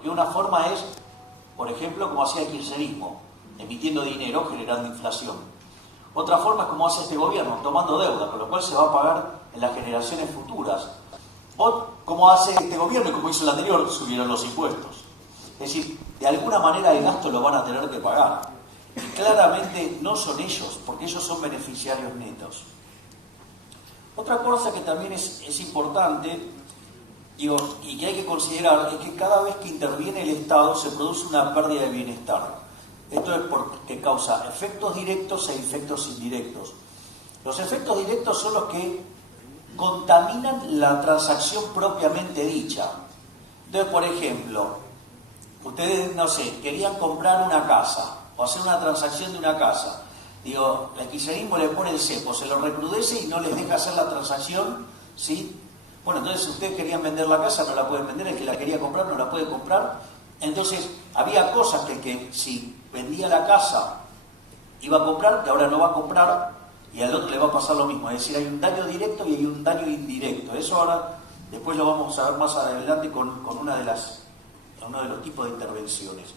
Porque una forma es, por ejemplo, como hacía el kirchnerismo, emitiendo dinero, generando inflación. Otra forma es como hace este gobierno, tomando deuda, con lo cual se va a pagar en las generaciones futuras. O como hace este gobierno y como hizo el anterior, subieron los impuestos. Es decir, de alguna manera el gasto lo van a tener que pagar. Y claramente no son ellos, porque ellos son beneficiarios netos. Otra cosa que también es importante, digo, y que hay que considerar, es que cada vez que interviene el Estado se produce una pérdida de bienestar. Esto es porque causa efectos directos e efectos indirectos. Los efectos directos son los que contaminan la transacción propiamente dicha. Entonces, por ejemplo, ustedes, no sé, querían comprar una casa o hacer una transacción de una casa. Digo, el kirchnerismo le pone el cepo, se lo recrudece y no les deja hacer la transacción, ¿sí? Bueno, entonces ustedes querían vender la casa, no la pueden vender, el que la quería comprar no la puede comprar. Entonces, había cosas que si vendía la casa iba a comprar, que ahora no va a comprar, y al otro le va a pasar lo mismo. Es decir, hay un daño directo y hay un daño indirecto. Eso ahora, después lo vamos a ver más adelante con uno de los tipos de intervenciones.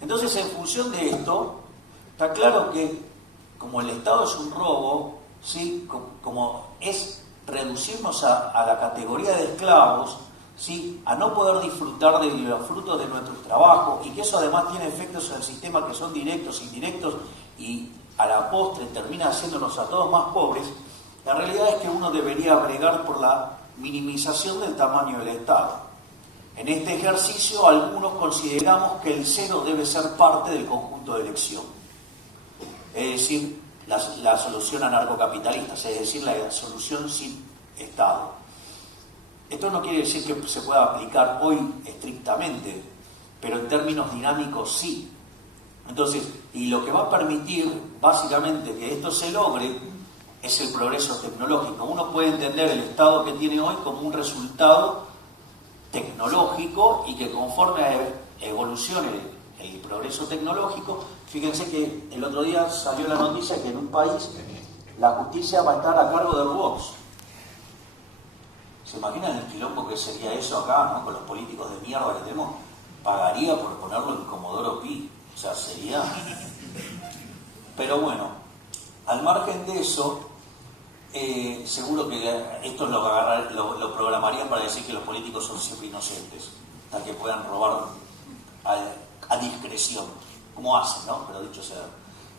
Entonces, en función de esto, está claro que como el Estado es un robo, ¿sí? Como es reducirnos a la categoría de esclavos, ¿sí? A no poder disfrutar de los frutos de nuestro trabajo, y que eso además tiene efectos en el sistema que son directos, indirectos, y a la postre termina haciéndonos a todos más pobres. La realidad es que uno debería bregar por la minimización del tamaño del Estado. En este ejercicio algunos consideramos que el cero debe ser parte del conjunto de elección, es decir, la solución anarcocapitalista, es decir, la solución sin Estado. Esto no quiere decir que se pueda aplicar hoy estrictamente, pero en términos dinámicos sí. Entonces, y lo que va a permitir básicamente que esto se logre es el progreso tecnológico. Uno puede entender el estado que tiene hoy como un resultado tecnológico, y que conforme evolucione el progreso tecnológico, fíjense que el otro día salió la noticia que en un país la justicia va a estar a cargo de robots. ¿Se imaginan el quilombo que sería eso acá, ¿no? Con los políticos de mierda que tenemos? Pagaría por ponerlo en Comodoro Pi. O sea, sería... Pero bueno, al margen de eso, seguro que esto lo programarían para decir que los políticos son siempre inocentes, hasta que puedan robar a discreción, como hacen, ¿no? Pero dicho sea.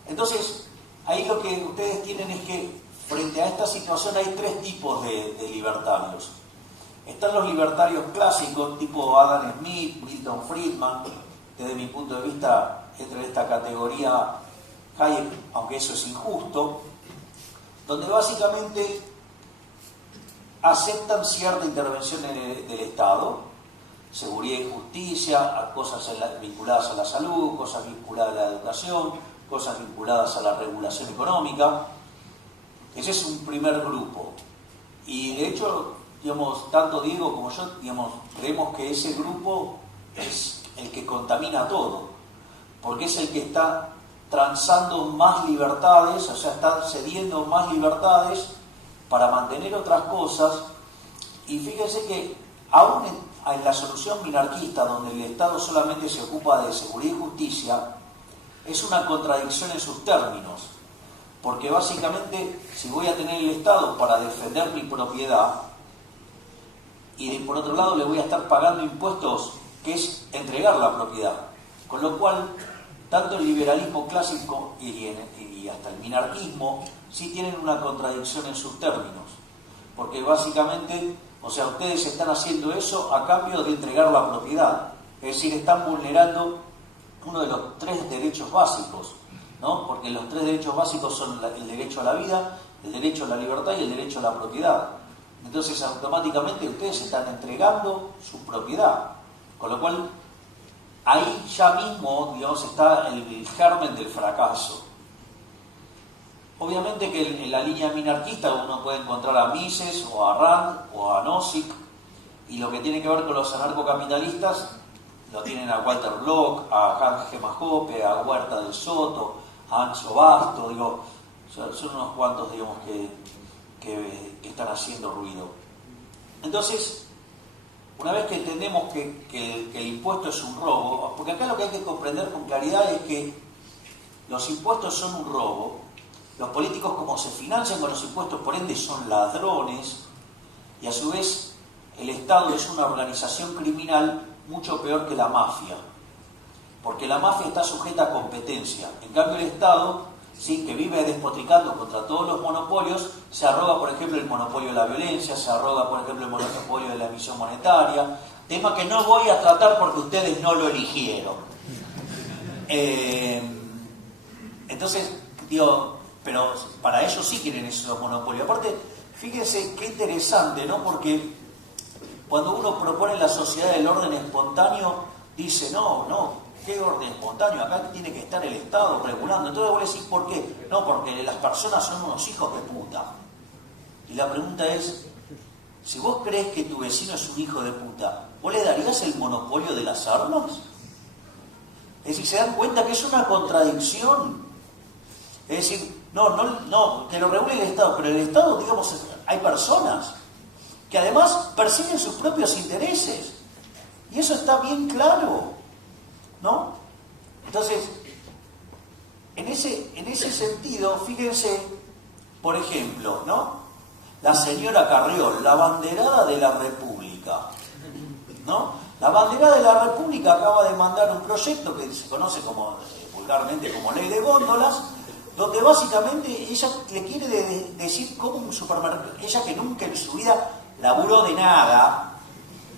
Entonces, ahí lo que ustedes tienen es que, frente a esta situación, hay tres tipos de libertarios. Están los libertarios clásicos, tipo Adam Smith, Milton Friedman, que desde mi punto de vista entra en esta categoría Hayek, aunque eso es injusto, donde básicamente aceptan cierta intervención del Estado, seguridad y justicia, cosas vinculadas a la salud, cosas vinculadas a la educación, cosas vinculadas a la regulación económica. Ese es un primer grupo. Y de hecho, digamos, tanto Diego como yo, digamos, creemos que ese grupo es el que contamina todo, porque es el que está transando más libertades, o sea, está cediendo más libertades para mantener otras cosas. Y fíjense que aún en la solución minarquista, donde el Estado solamente se ocupa de seguridad y justicia, es una contradicción en sus términos, porque básicamente, si voy a tener el Estado para defender mi propiedad, y por otro lado le voy a estar pagando impuestos, que es entregar la propiedad, con lo cual tanto el liberalismo clásico y hasta el minarquismo sí tienen una contradicción en sus términos, porque básicamente, o sea, ustedes están haciendo eso a cambio de entregar la propiedad, es decir, están vulnerando uno de los tres derechos básicos, ¿no? Porque los tres derechos básicos son el derecho a la vida, el derecho a la libertad y el derecho a la propiedad. Entonces, automáticamente ustedes están entregando su propiedad, con lo cual ahí ya mismo, digamos, está el germen del fracaso. Obviamente que en la línea minarquista uno puede encontrar a Mises o a Rand o a Nozick, y lo que tiene que ver con los anarcocapitalistas lo tienen a Walter Block, a Hans Gemma Hoppe, a Huerta del Soto, a Ancho Basto, digo, son unos cuantos, digamos, que están haciendo ruido. Entonces, una vez que entendemos que el impuesto es un robo, porque acá lo que hay que comprender con claridad es que los impuestos son un robo, los políticos como se financian con los impuestos, por ende son ladrones, y a su vez el Estado es una organización criminal mucho peor que la mafia, porque la mafia está sujeta a competencia, en cambio el Estado, sí, que vive despotricando contra todos los monopolios, se arroga, por ejemplo, el monopolio de la violencia, se arroga, por ejemplo, el monopolio de la emisión monetaria, tema que no voy a tratar porque ustedes no lo eligieron. Entonces, digo, pero para ellos sí quieren esos monopolios. Aparte, fíjense qué interesante, ¿no? Porque cuando uno propone la sociedad del orden espontáneo, dice, no, ¿qué orden espontáneo? Acá tiene que estar el Estado regulando. Entonces vos decís, ¿por qué? No, porque las personas son unos hijos de puta. Y la pregunta es, si vos crees que tu vecino es un hijo de puta, ¿vos le darías el monopolio de las armas? Es decir, se dan cuenta que es una contradicción. Es decir, no, que lo regule el Estado, pero el Estado, digamos, hay personas que además persiguen sus propios intereses. Y eso está bien claro, ¿no? Entonces, en ese sentido, fíjense, por ejemplo, ¿no? La señora Carrió, la abanderada de la República, ¿no? La abanderada de la República acaba de mandar un proyecto que se conoce como, vulgarmente como ley de góndolas, donde básicamente ella le quiere decir cómo un supermercado, ella que nunca en su vida laburó de nada,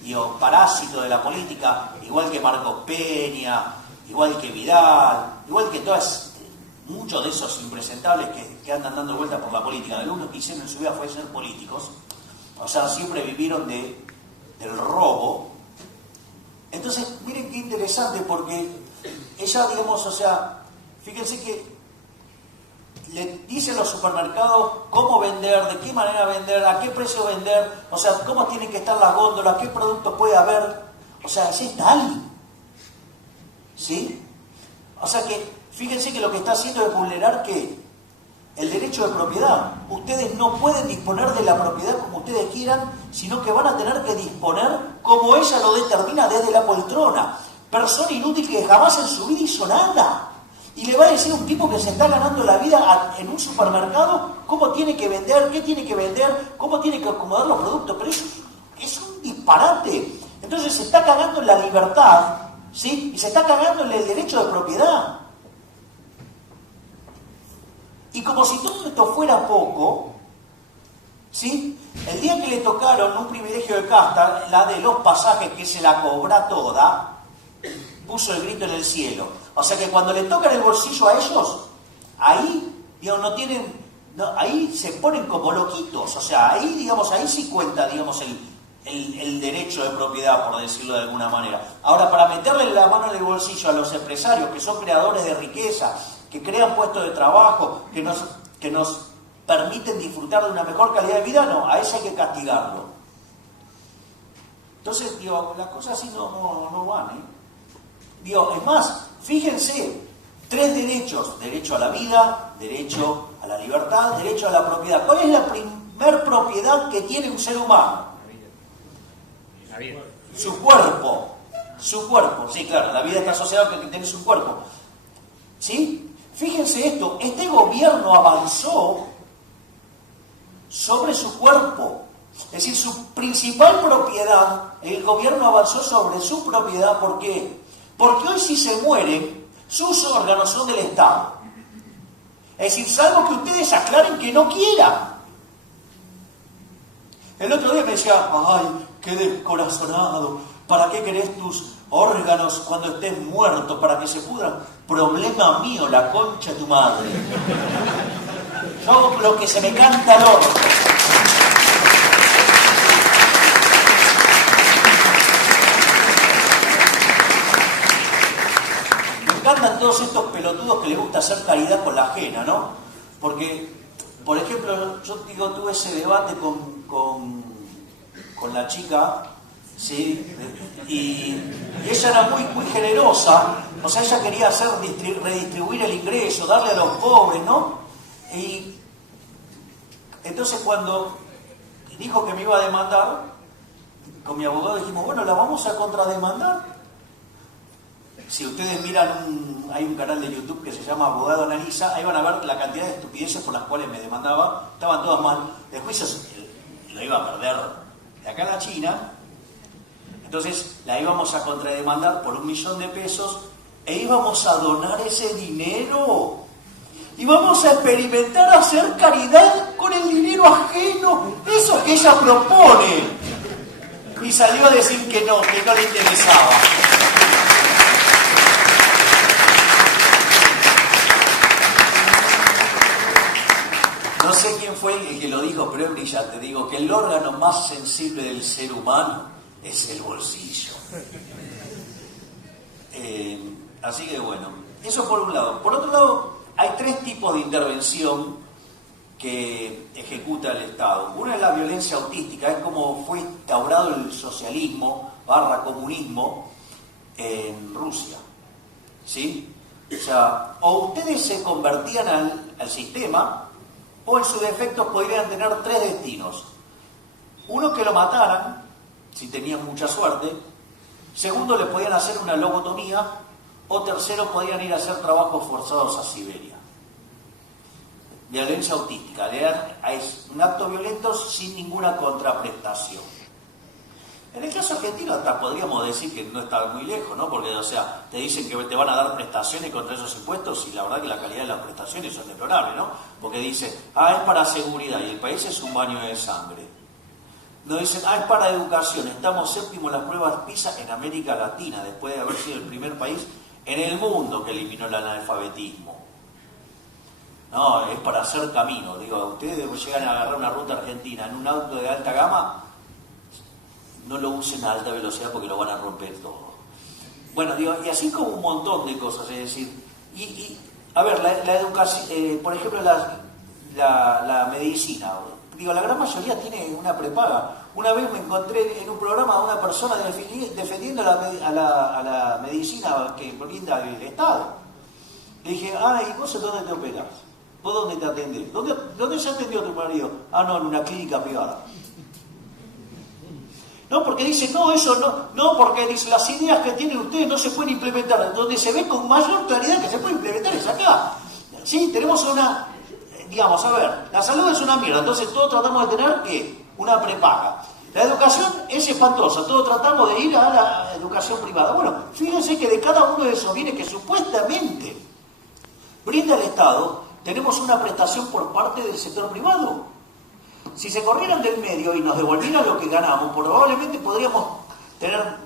digo, parásito de la política, igual que Marcos Peña, igual que Vidal, igual que muchos de esos impresentables que andan dando vueltas por la política, lo único que hicieron en su vida fue ser políticos, o sea, siempre vivieron del robo. Entonces, miren qué interesante, porque ella, digamos, o sea, fíjense que le dice a los supermercados cómo vender, de qué manera vender, a qué precio vender, o sea, cómo tienen que estar las góndolas, qué productos puede haber, o sea, es tal, ¿sí? O sea que, fíjense que lo que está haciendo es vulnerar, ¿qué? El derecho de propiedad. Ustedes no pueden disponer de la propiedad como ustedes quieran, sino que van a tener que disponer como ella lo determina desde la poltrona. Persona inútil que jamás en su vida hizo nada. Y le va a decir a un tipo que se está ganando la vida en un supermercado cómo tiene que vender, qué tiene que vender, cómo tiene que acomodar los productos. Pero eso es un disparate. Entonces se está cagando en la libertad, ¿sí? Y se está cagando en el derecho de propiedad. Y como si todo esto fuera poco, ¿sí? El día que le tocaron un privilegio de casta, la de los pasajes que se la cobra toda, puso el grito en el cielo. O sea que cuando le tocan el bolsillo a ellos, ahí, digamos, ahí se ponen como loquitos. O sea, ahí, digamos, ahí sí cuenta, digamos, el derecho de propiedad, por decirlo de alguna manera. Ahora, para meterle la mano en el bolsillo a los empresarios, que son creadores de riqueza, que crean puestos de trabajo, que nos permiten disfrutar de una mejor calidad de vida, no, a eso hay que castigarlo. Entonces, digo, las cosas así no van, ¿eh? Digo, es más, fíjense, 3 derechos: derecho a la vida, derecho a la libertad, derecho a la propiedad. ¿Cuál es la primer propiedad que tiene un ser humano? La vida. Su cuerpo. Sí, claro, la vida está asociada con que tienes un cuerpo. ¿Sí? Fíjense esto, este gobierno avanzó sobre su cuerpo. Es decir, su principal propiedad, el gobierno avanzó sobre su propiedad. ¿Por qué? Porque hoy si se mueren, sus órganos son del Estado. Es decir, salvo que ustedes aclaren que no quieran. El otro día me decía, ay, qué descorazonado, ¿para qué querés tus órganos cuando estés muerto? ¿Para que se pudran? Problema mío, la concha de tu madre. Yo hago lo que se me canta el orto. Me encantan todos estos pelotudos que les gusta hacer caridad con la ajena, ¿no? Porque, por ejemplo, yo digo, tuve ese debate con la chica, ¿sí? Y ella era muy generosa, o sea, ella quería redistribuir el ingreso, darle a los pobres, ¿no? Y entonces cuando dijo que me iba a demandar, con mi abogado dijimos, bueno, la vamos a contrademandar. Si ustedes miran, hay un canal de YouTube que se llama Abogado Analiza, ahí van a ver la cantidad de estupideces por las cuales me demandaba, estaban todas mal. El juicio lo iba a perder de acá a la China, entonces la íbamos a contrademandar por $1.000.000 e íbamos a donar ese dinero. Íbamos a experimentar hacer caridad con el dinero ajeno, eso que ella propone. Y salió a decir que no le interesaba. No sé quién fue el que lo dijo, pero es brillante. Digo que el órgano más sensible del ser humano es el bolsillo. Así que bueno, eso por un lado. Por otro lado, hay 3 tipos de intervención que ejecuta el Estado. Una es la violencia autística, es como fue instaurado el socialismo / comunismo en Rusia. ¿Sí? O sea, o ustedes se convertían al sistema, o en su defecto podrían tener 3 destinos. Uno, que lo mataran, si tenían mucha suerte. Segundo, le podían hacer una lobotomía. O tercero, podían ir a hacer trabajos forzados a Siberia. Violencia autística, es un acto violento sin ninguna contraprestación. En el caso argentino hasta podríamos decir que no está muy lejos, ¿no? Porque, o sea, te dicen que te van a dar prestaciones contra esos impuestos y la verdad que la calidad de las prestaciones son deplorables, ¿no? Porque dicen, es para seguridad y el país es un baño de sangre. Nos dicen, es para educación, estamos séptimo en las pruebas PISA en América Latina, después de haber sido el primer país en el mundo que eliminó el analfabetismo. No, es para hacer camino. Digo, ustedes llegan a agarrar una ruta argentina en un auto de alta gama, no lo usen a alta velocidad porque lo van a romper todo. Bueno, digo, y así como un montón de cosas, es decir, a ver, la educación, por ejemplo, la medicina, digo, la gran mayoría tiene una prepaga. Una vez me encontré en un programa a una persona defendiendo a la medicina que brinda el Estado. Le dije, ¿y vos dónde te operás? ¿Vos dónde te atendés? ¿Dónde se atendió tu marido? No, en una clínica privada. No, porque dice, no, eso no, porque dice, las ideas que tienen ustedes no se pueden implementar. Donde se ve con mayor claridad que se puede implementar es acá. Sí, tenemos digamos, a ver, la salud es una mierda, entonces todos tratamos de tener, ¿qué? Una prepaga. La educación es espantosa, todos tratamos de ir a la educación privada. Bueno, fíjense que de cada uno de esos bienes que supuestamente brinda el Estado, tenemos una prestación por parte del sector privado. Si se corrieran del medio y nos devolvieran lo que ganamos, probablemente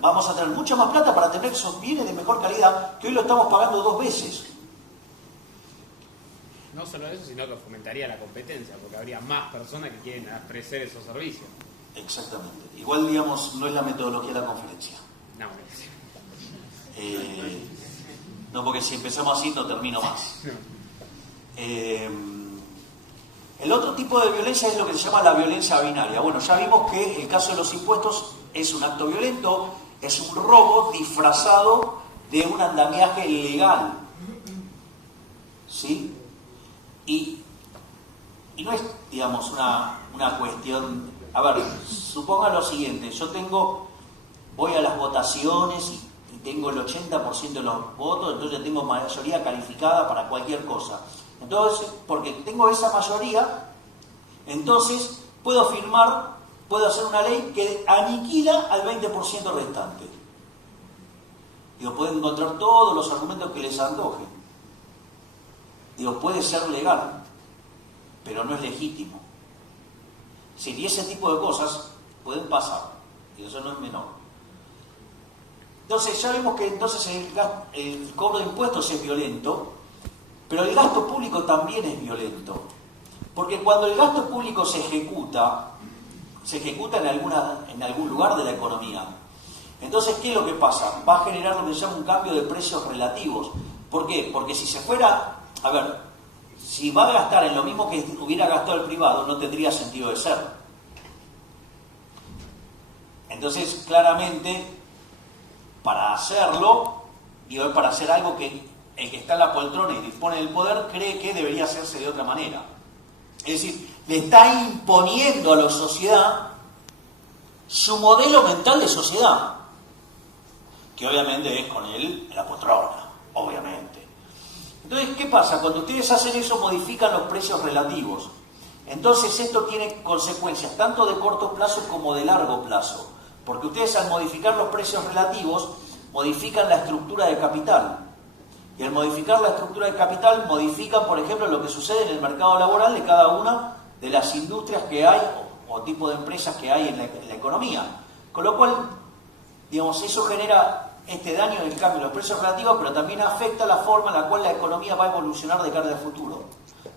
vamos a tener mucha más plata para tener esos bienes de mejor calidad, que hoy lo estamos pagando 2 veces. No solo eso, sino que fomentaría la competencia, porque habría más personas que quieren ofrecer esos servicios. Exactamente. Igual, digamos, no es la metodología de la conferencia. No, no, porque si empezamos así no termino más. El otro tipo de violencia es lo que se llama la violencia binaria. Bueno, ya vimos que el caso de los impuestos es un acto violento, es un robo disfrazado de un andamiaje ilegal. ¿Sí? Y no es, digamos, una cuestión... A ver, suponga lo siguiente, voy a las votaciones y tengo el 80% de los votos, entonces tengo mayoría calificada para cualquier cosa. Entonces, porque tengo esa mayoría, entonces puedo hacer una ley que aniquila al 20% restante. Digo, pueden encontrar todos los argumentos que les antojen. Digo, puede ser legal, pero no es legítimo. Si ese tipo de cosas pueden pasar, y eso no es menor. Entonces, ya vemos que el cobro de impuestos es violento, pero el gasto público también es violento. Porque cuando el gasto público se ejecuta en algún lugar de la economía. Entonces, ¿qué es lo que pasa? Va a generar lo que se llama un cambio de precios relativos. ¿Por qué? Porque si se fuera, si va a gastar en lo mismo que hubiera gastado el privado, no tendría sentido de ser. Entonces, claramente, para hacerlo, es para hacer algo que el que está en la poltrona y dispone del poder cree que debería hacerse de otra manera. Es decir, le está imponiendo a la sociedad su modelo mental de sociedad, que obviamente es con la poltrona, obviamente. Entonces, ¿qué pasa? Cuando ustedes hacen eso, modifican los precios relativos. Entonces, esto tiene consecuencias tanto de corto plazo como de largo plazo, porque ustedes al modificar los precios relativos, modifican la estructura de capital. Y al modificar la estructura de capital, modifican, por ejemplo, lo que sucede en el mercado laboral de cada una de las industrias que hay o tipo de empresas que hay en la economía. Con lo cual, digamos, eso genera este daño del cambio de los precios relativos, pero también afecta la forma en la cual la economía va a evolucionar de cara al futuro.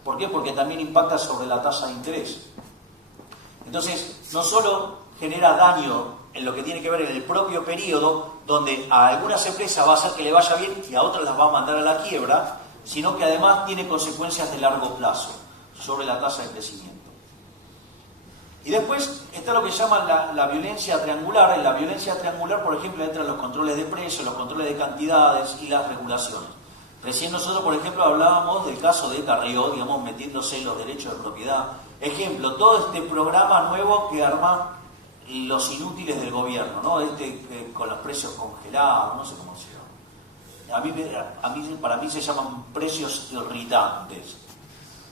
¿Por qué? Porque también impacta sobre la tasa de interés. Entonces, no solo genera daño en lo que tiene que ver en el propio periodo, donde a algunas empresas va a hacer que le vaya bien y a otras las va a mandar a la quiebra, sino que además tiene consecuencias de largo plazo sobre la tasa de crecimiento. Y después está lo que llaman la violencia triangular. En la violencia triangular, por ejemplo, entran los controles de precios, los controles de cantidades y las regulaciones. Recién nosotros, por ejemplo, hablábamos del caso de Carrió, digamos, metiéndose en los derechos de propiedad. Ejemplo, todo este programa nuevo que arma los inútiles del gobierno, ¿no? Con los precios congelados, no sé cómo se llama. Para mí se llaman precios irritantes.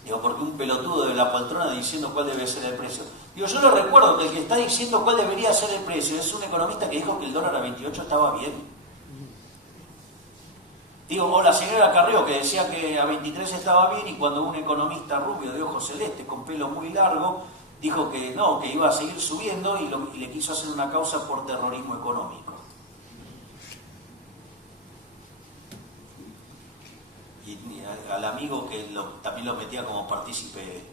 Digo, porque un pelotudo de la poltrona diciendo cuál debe ser el precio. Digo, yo le recuerdo que el que está diciendo cuál debería ser el precio es un economista que dijo que el dólar a 28 estaba bien. Digo, o la señora Carrió, que decía que a 23 estaba bien, y cuando un economista rubio de ojos celestes, con pelo muy largo, dijo que no, que iba a seguir subiendo y le quiso hacer una causa por terrorismo económico. Y al amigo que también lo metía como partícipe,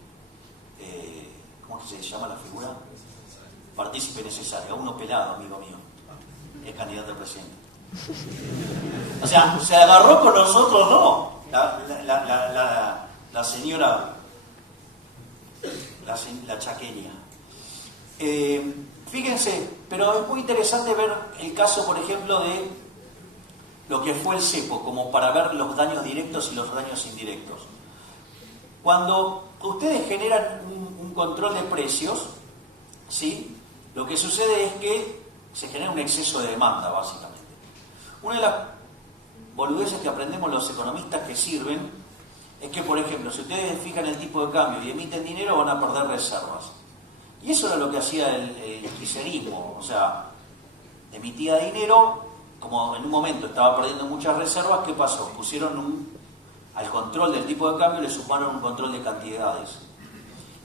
¿cómo es que se llama la figura? Partícipe necesario, a uno pelado, amigo mío, es candidato a presidente. O sea, se agarró con nosotros, no. La señora, la chaqueña. Fíjense, pero es muy interesante ver el caso, por ejemplo, de lo que fue el cepo, como para ver los daños directos y los daños indirectos. Cuando ustedes generan un control de precios, ¿sí? Lo que sucede es que se genera un exceso de demanda, básicamente. Una de las boludeces que aprendemos los economistas que sirven es que, por ejemplo, si ustedes fijan el tipo de cambio y emiten dinero, van a perder reservas. Y eso era lo que hacía el kirchnerismo. O sea, emitía dinero, como en un momento estaba perdiendo muchas reservas, ¿qué pasó? Pusieron al control del tipo de cambio le sumaron un control de cantidades.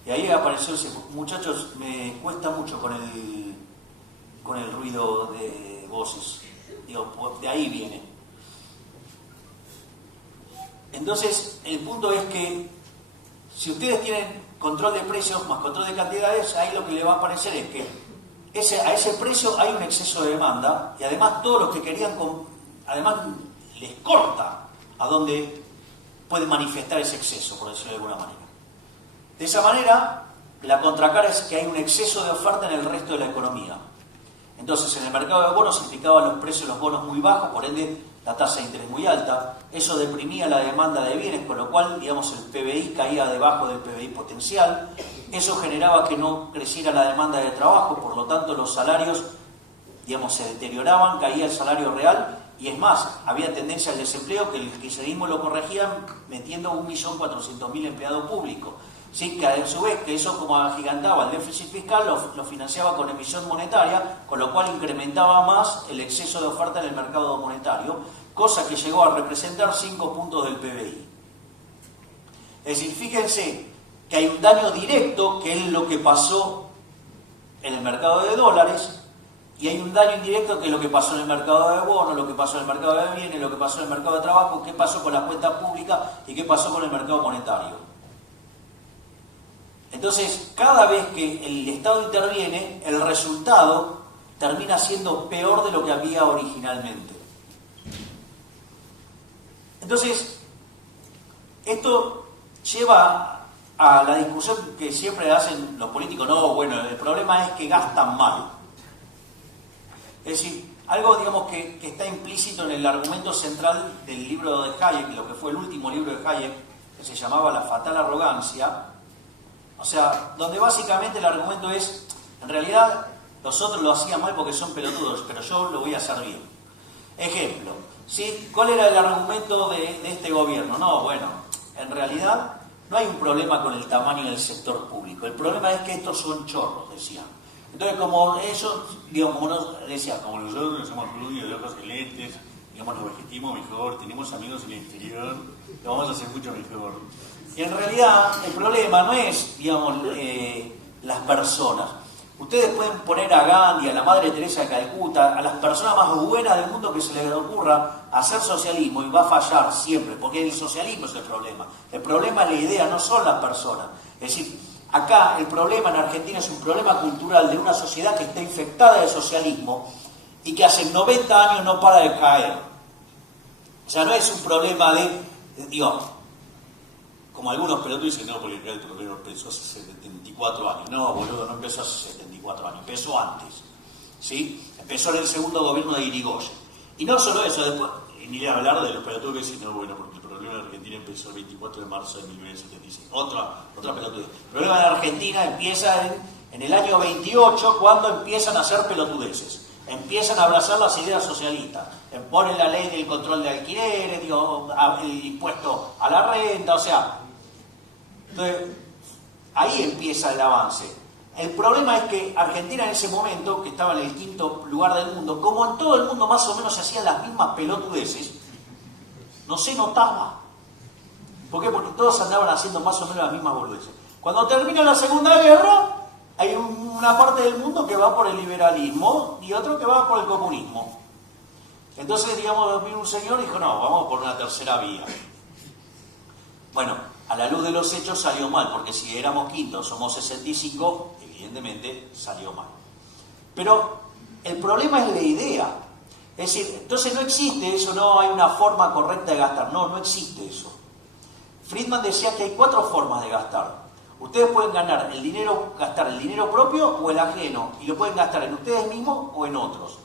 Y ahí apareció ese, muchachos, me cuesta mucho con el ruido de voces. Digo, de ahí viene. Entonces, el punto es que si ustedes tienen control de precios más control de cantidades, ahí lo que le va a aparecer es que a ese precio hay un exceso de demanda y además todos los que querían, además les corta a donde puede manifestar ese exceso, por decirlo de alguna manera. De esa manera, la contracara es que hay un exceso de oferta en el resto de la economía. Entonces, en el mercado de bonos implicaban los precios de los bonos muy bajos, por ende la tasa de interés muy alta. Eso deprimía la demanda de bienes, con lo cual, digamos, el PBI caía debajo del PBI potencial. Eso generaba que no creciera la demanda de trabajo, por lo tanto los salarios, digamos, se deterioraban, caía el salario real, y es más, había tendencia al desempleo que el kirchnerismo lo corregía metiendo 1.400.000 empleados públicos. Sí, que a su vez que eso, como agigantaba el déficit fiscal, lo financiaba con emisión monetaria, con lo cual incrementaba más el exceso de oferta en el mercado monetario, cosa que llegó a representar 5 puntos del PBI. Es decir, fíjense que hay un daño directo, que es lo que pasó en el mercado de dólares, y hay un daño indirecto, que es lo que pasó en el mercado de bonos, lo que pasó en el mercado de bienes, lo que pasó en el mercado de trabajo, qué pasó con las cuentas públicas y qué pasó con el mercado monetario. Entonces, cada vez que el Estado interviene, el resultado termina siendo peor de lo que había originalmente. Entonces, esto lleva a la discusión que siempre hacen los políticos. No, bueno, el problema es que gastan mal. Es decir, algo, digamos, que está implícito en el argumento central del libro de Hayek, lo que fue el último libro de Hayek, que se llamaba La fatal arrogancia. O sea, donde básicamente el argumento es, en realidad, los otros lo hacían mal porque son pelotudos, pero yo lo voy a hacer bien. Ejemplo, ¿sí? ¿Cuál era el argumento de este gobierno? No, bueno, en realidad no hay un problema con el tamaño del sector público, el problema es que estos son chorros, decían. Entonces, como ellos, digamos, como nos decían, como nosotros somos rubios de ojos celestes, digamos, nos vestimos mejor, tenemos amigos en el exterior, lo vamos a hacer mucho mejor. Y en realidad, el problema no es, digamos, las personas. Ustedes pueden poner a Gandhi, a la Madre Teresa de Calcuta, a las personas más buenas del mundo que se les ocurra hacer socialismo y va a fallar siempre, porque el socialismo es el problema. El problema es la idea, no son las personas. Es decir, acá el problema en Argentina es un problema cultural de una sociedad que está infectada de socialismo y que hace 90 años no para de caer. O sea, no es un problema digo, como algunos pelotudos dicen, no, porque el problema empezó hace 74 años. No, boludo, no empezó hace 74 años, empezó antes. ¿Sí? Empezó en el segundo gobierno de Irigoyen. Y no solo eso, después, ni de hablar de los pelotudos que dicen, no, bueno, porque el problema en Argentina empezó el 24 de marzo de 1976. Otra pelotudez. El problema en Argentina empieza en el año 28, cuando empiezan a hacer pelotudeces. Empiezan a abrazar las ideas socialistas. Ponen la ley del control de alquileres, digo, el impuesto a la renta, o sea. Entonces, ahí empieza el avance. El problema es que Argentina en ese momento, que estaba en el 5º lugar del mundo, como en todo el mundo más o menos se hacían las mismas pelotudeces, no se notaba. ¿Por qué? Porque todos andaban haciendo más o menos las mismas boludeces. Cuando termina la Segunda Guerra, hay una parte del mundo que va por el liberalismo y otro que va por el comunismo. Entonces, digamos, vino un señor y dijo, no, vamos por una tercera vía. Bueno, a la luz de los hechos salió mal, porque si éramos quintos, somos 65, evidentemente salió mal. Pero el problema es la idea. Es decir, entonces no existe eso, no hay una forma correcta de gastar. No existe eso. Friedman decía que hay 4 formas de gastar. Ustedes pueden gastar el dinero propio o el ajeno, y lo pueden gastar en ustedes mismos o en otros.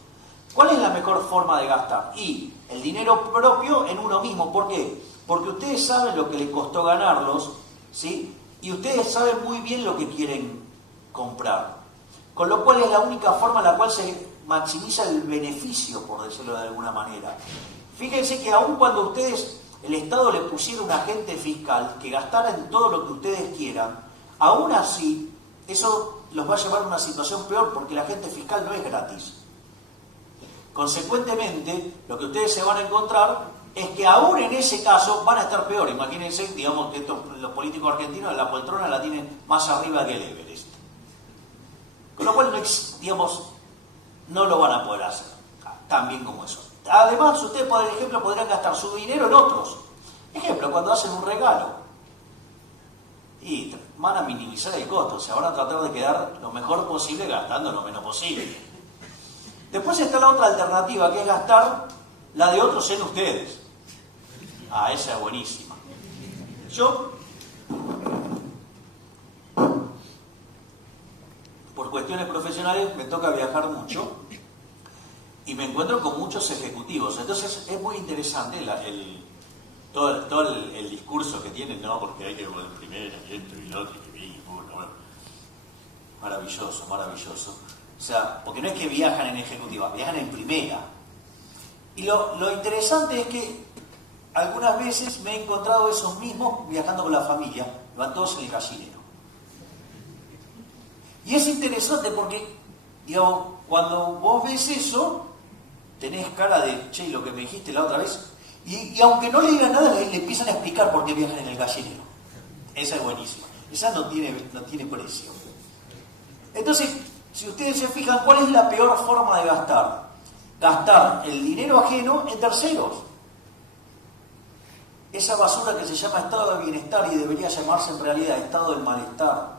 ¿Cuál es la mejor forma de gastar? Y el dinero propio en uno mismo. ¿Por qué? Porque ustedes saben lo que les costó ganarlos, ¿sí? Y ustedes saben muy bien lo que quieren comprar. Con lo cual es la única forma en la cual se maximiza el beneficio, por decirlo de alguna manera. Fíjense que aun cuando el Estado le pusiera un agente fiscal que gastara en todo lo que ustedes quieran, aún así, eso los va a llevar a una situación peor, porque el agente fiscal no es gratis. Consecuentemente, lo que ustedes se van a encontrar es que aún en ese caso van a estar peor. Imagínense, digamos, que los políticos argentinos la poltrona la tienen más arriba que el Everest. Con lo cual, digamos, no lo van a poder hacer tan bien como eso. Además, ustedes, por ejemplo, podrán gastar su dinero en otros. Ejemplo, cuando hacen un regalo. Y van a minimizar el costo, se van a tratar de quedar lo mejor posible gastando lo menos posible. Después está la otra alternativa, que es gastar la de otros en ustedes. Esa es buenísima. Yo, por cuestiones profesionales, me toca viajar mucho y me encuentro con muchos ejecutivos. Entonces es muy interesante todo el discurso que tienen, ¿no? Porque hay que ir primero y esto y lo otro, y bueno, maravilloso. O sea, porque no es que viajan en ejecutiva, viajan en primera. Y lo interesante es que algunas veces me he encontrado esos mismos viajando con la familia, van todos en el gallinero. Y es interesante porque, digamos, cuando vos ves eso, tenés cara de, che, lo que me dijiste la otra vez, y aunque no le digan nada, le empiezan a explicar por qué viajan en el gallinero. Esa es buenísima. Esa no tiene precio. Entonces, si ustedes se fijan, ¿cuál es la peor forma de gastar? Gastar el dinero ajeno en terceros. Esa basura que se llama estado de bienestar y debería llamarse en realidad estado del malestar.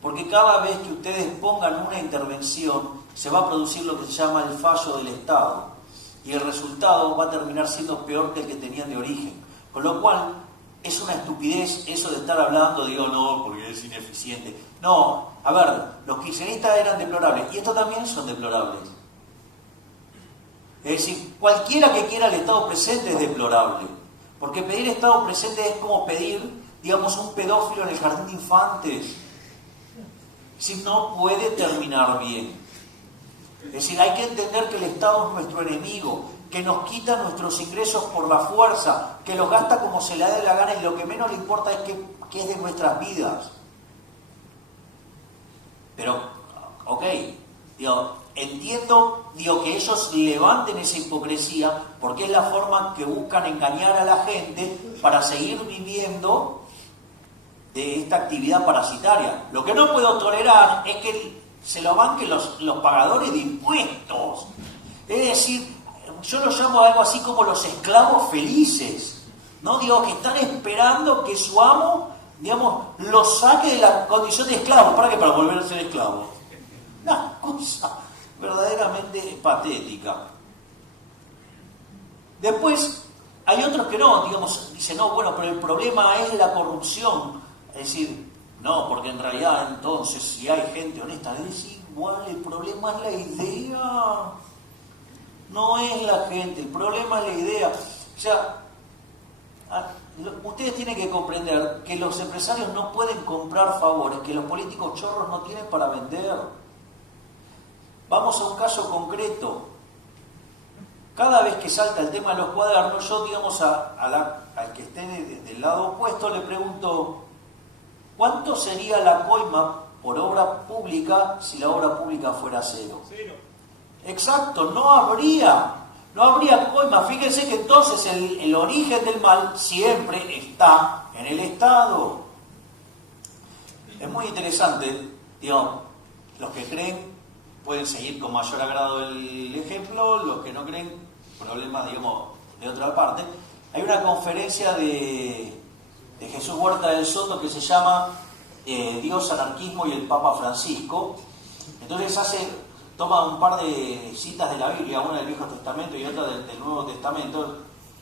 Porque cada vez que ustedes pongan una intervención, se va a producir lo que se llama el fallo del Estado. Y el resultado va a terminar siendo peor que el que tenían de origen. Con lo cual, es una estupidez eso de estar hablando, digo, no, porque es ineficiente. No, a ver, los kirchneristas eran deplorables, y estos también son deplorables. Es decir, cualquiera que quiera el Estado presente es deplorable. Porque pedir Estado presente es como pedir, digamos, un pedófilo en el jardín de infantes. Si no puede terminar bien. Es decir, hay que entender que el Estado es nuestro enemigo, que nos quita nuestros ingresos por la fuerza, que los gasta como se le dé la gana y lo que menos le importa es que es de nuestras vidas. Pero, ok, entiendo que ellos levanten esa hipocresía porque es la forma que buscan engañar a la gente para seguir viviendo de esta actividad parasitaria. Lo que no puedo tolerar es que se lo banquen los pagadores de impuestos. Es decir, yo lo llamo algo así como los esclavos felices, ¿no? Que están esperando que su amo, los saque de la condición de esclavo. ¿Para qué? Para volver a ser esclavo. Una cosa verdaderamente patética. Después, hay otros que no, dicen, no, bueno, pero el problema es la corrupción. Es decir, no, porque en realidad entonces si hay gente honesta, es igual, el problema es la idea. No es la gente, el problema es la idea. O sea, ustedes tienen que comprender que los empresarios no pueden comprar favores, que los políticos chorros no tienen para vender. Vamos a un caso concreto. Cada vez que salta el tema de los cuadernos, yo, al que esté del lado opuesto, le pregunto, ¿cuánto sería la coima por obra pública si la obra pública fuera cero? Cero. Exacto, no habría coima. Fíjense que entonces el origen del mal siempre está en el Estado. Es muy interesante, los que creen pueden seguir con mayor agrado el ejemplo, los que no creen, problemas, de otra parte. Hay una conferencia de Jesús Huerta del Soto que se llama Dios, Anarquismo y el Papa Francisco. Entonces toma un par de citas de la Biblia, una del Viejo Testamento y otra del Nuevo Testamento.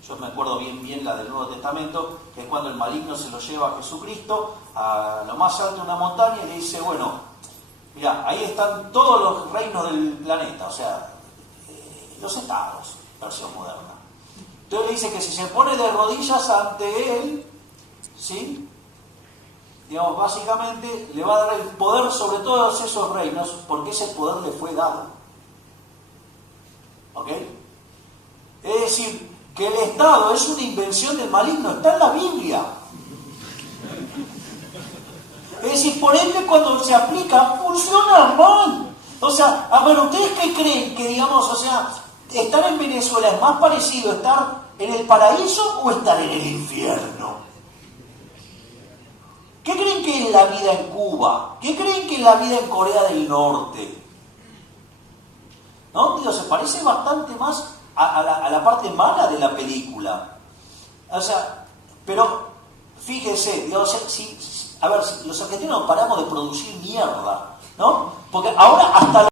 Yo me acuerdo bien la del Nuevo Testamento, que es cuando el maligno se lo lleva a Jesucristo a lo más alto de una montaña y le dice, bueno, mira, ahí están todos los reinos del planeta, o sea, los estados, versión moderna. Entonces le dice que si se pone de rodillas ante él, ¿sí? Básicamente le va a dar el poder sobre todos esos reinos, porque ese poder le fue dado. ¿Ok? Es decir, que el Estado es una invención del maligno, está en la Biblia. Es decir, por ende, cuando se aplica, funciona mal. O sea, a ver, ¿ustedes qué creen? Que, estar en Venezuela es más parecido a estar en el paraíso o estar en el infierno. ¿Qué creen que es la vida en Cuba? ¿Qué creen que es la vida en Corea del Norte? ¿No? Se parece bastante más a la parte mala de la película. O sea, pero fíjese, si los argentinos paramos de producir mierda, ¿no? Porque ahora hasta